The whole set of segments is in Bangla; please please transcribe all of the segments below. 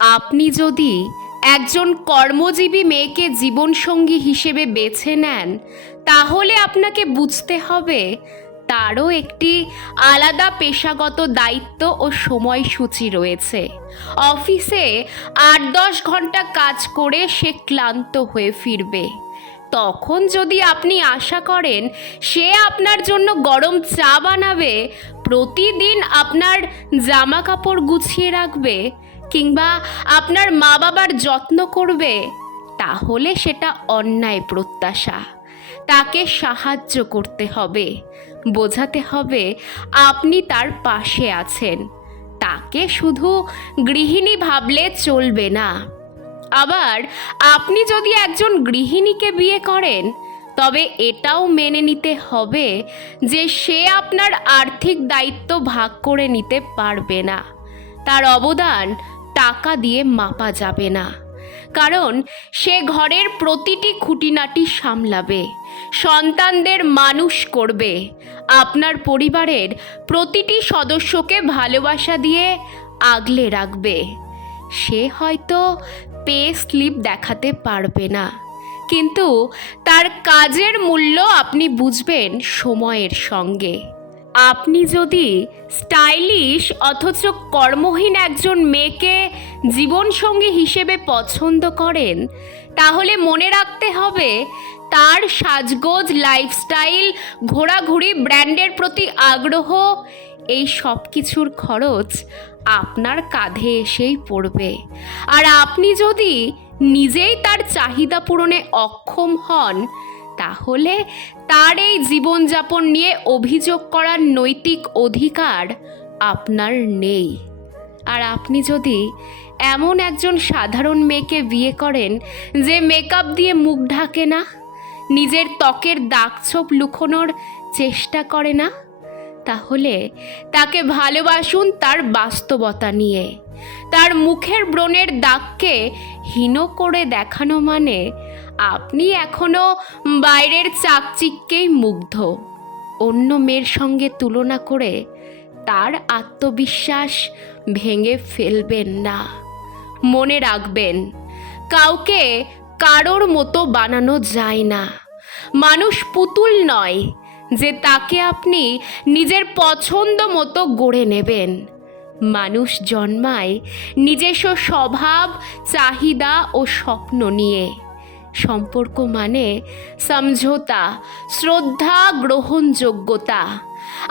আপনি যদি একজন কর্মজীবী মেয়েকে জীবনসঙ্গী হিসেবে বেছে নেন, তাহলে আপনাকে বুঝতে হবে তারও একটি আলাদা পেশাগত দায়িত্ব ও সময়সূচি রয়েছে। অফিসে আট দশ ঘণ্টা কাজ করে সে ক্লান্ত হয়ে ফিরবে। তখন যদি আপনি আশা করেন সে আপনার জন্য গরম চা বানাবে, প্রতিদিন আপনার জামা কাপড় গুছিয়ে রাখবে কিংবা আপনার মা বাবার যত্ন করবে, তাহলে সেটা অন্যায় প্রত্যাশা। তাকে সাহায্য করতে হবে, বোঝাতে হবে আপনি তার পাশে আছেন। তাকে শুধু গৃহিণী ভাবলে চলবে না। আবার আপনি যদি একজন গৃহিণীকে বিয়ে করেন, তবে এটাও মেনে নিতে হবে যে সে আপনার আর্থিক দায়িত্ব ভাগ করে নিতে পারবে না। তার অবদান টাকা দিয়ে মাপা যাবে না। কারণ সে ঘরের প্রতিটি খুঁটিনাটি সামলাবে, সন্তানদের মানুষ করবে, আপনার পরিবারের প্রতিটি সদস্যকে ভালোবাসা দিয়ে আগলে রাখবে। সে হয়তো পে স্লিপ দেখাতে পারবে না, কিন্তু তার কাজের মূল্য আপনি বুঝবেন সময়ের সঙ্গে। আপনি যদি স্টাইলিশ অথচ কর্মহীন একজন মেয়েকে জীবনসঙ্গী হিসেবে পছন্দ করেন, তাহলে মনে রাখতে হবে তার সাজগোজ লাইফস্টাইল ঘোরাঘুরি, ব্র্যান্ডের প্রতি আগ্রহ, এই সব কিছুর খরচ আপনার কাঁধে এসেই পড়বে। আর আপনি যদি নিজেই তার চাহিদা পূরণে অক্ষম হন তাহলে তার এই জীবনযাপন নিয়ে অভিযোগ করার নৈতিক অধিকার আপনার নেই। আর আপনি যদি এমন একজন সাধারণ মেয়েকে বিয়ে করেন যে মেকআপ দিয়ে মুখ ঢাকে না, নিজের ত্বকের দাগছোপ লুকোনোর চেষ্টা করে না, তাহলে তাকে ভালোবাসুন তার বাস্তবতা নিয়ে। তার মুখের ব্রণের দাগকে হীন করে দেখানো মানে আপনি এখনও বাইরের চাকচিক্যেই মুগ্ধ। অন্য মেয়ের সঙ্গে তুলনা করে তার আত্মবিশ্বাস ভেঙে ফেলবেন না। মনে রাখবেন, কাউকে কারোর মতো বানানো যায় না। মানুষ পুতুল নয় যে তাকে আপনি নিজের পছন্দ মতো গড়ে নেবেন। মানুষ জন্মায় নিজস্ব স্বভাব, চাহিদা ও স্বপ্ন নিয়ে। সম্পর্ক মানে সমঝোতা, শ্রদ্ধা, গ্রহণযোগ্যতা।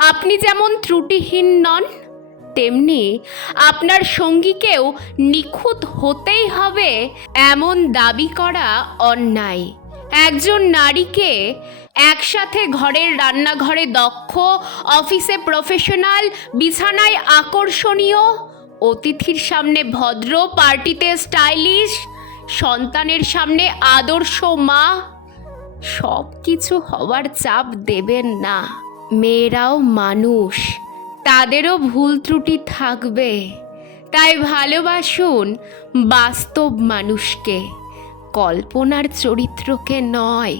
আপনি যেমন ত্রুটিহীন নন, তেমনি আপনার সঙ্গীকেও নিখুঁত হতেই হবে এমন দাবি করা অন্যায়। একজন নারীকে একসাথে ঘরের রান্নাঘরে দক্ষ, অফিসে প্রফেশনাল, বিছানায় আকর্ষণীয়, অতিথির সামনে ভদ্র, পার্টিতে স্টাইলিশ সন্তানের সামনে আদর্শ মা, সব কিছু হওয়ার চাপ দেবেন না। মেয়েরাও মানুষ, তাদেরও ভুল ত্রুটি থাকবে। তাই ভালোবাসুন বাস্তব মানুষকে, কল্পনার চরিত্রকে নয়।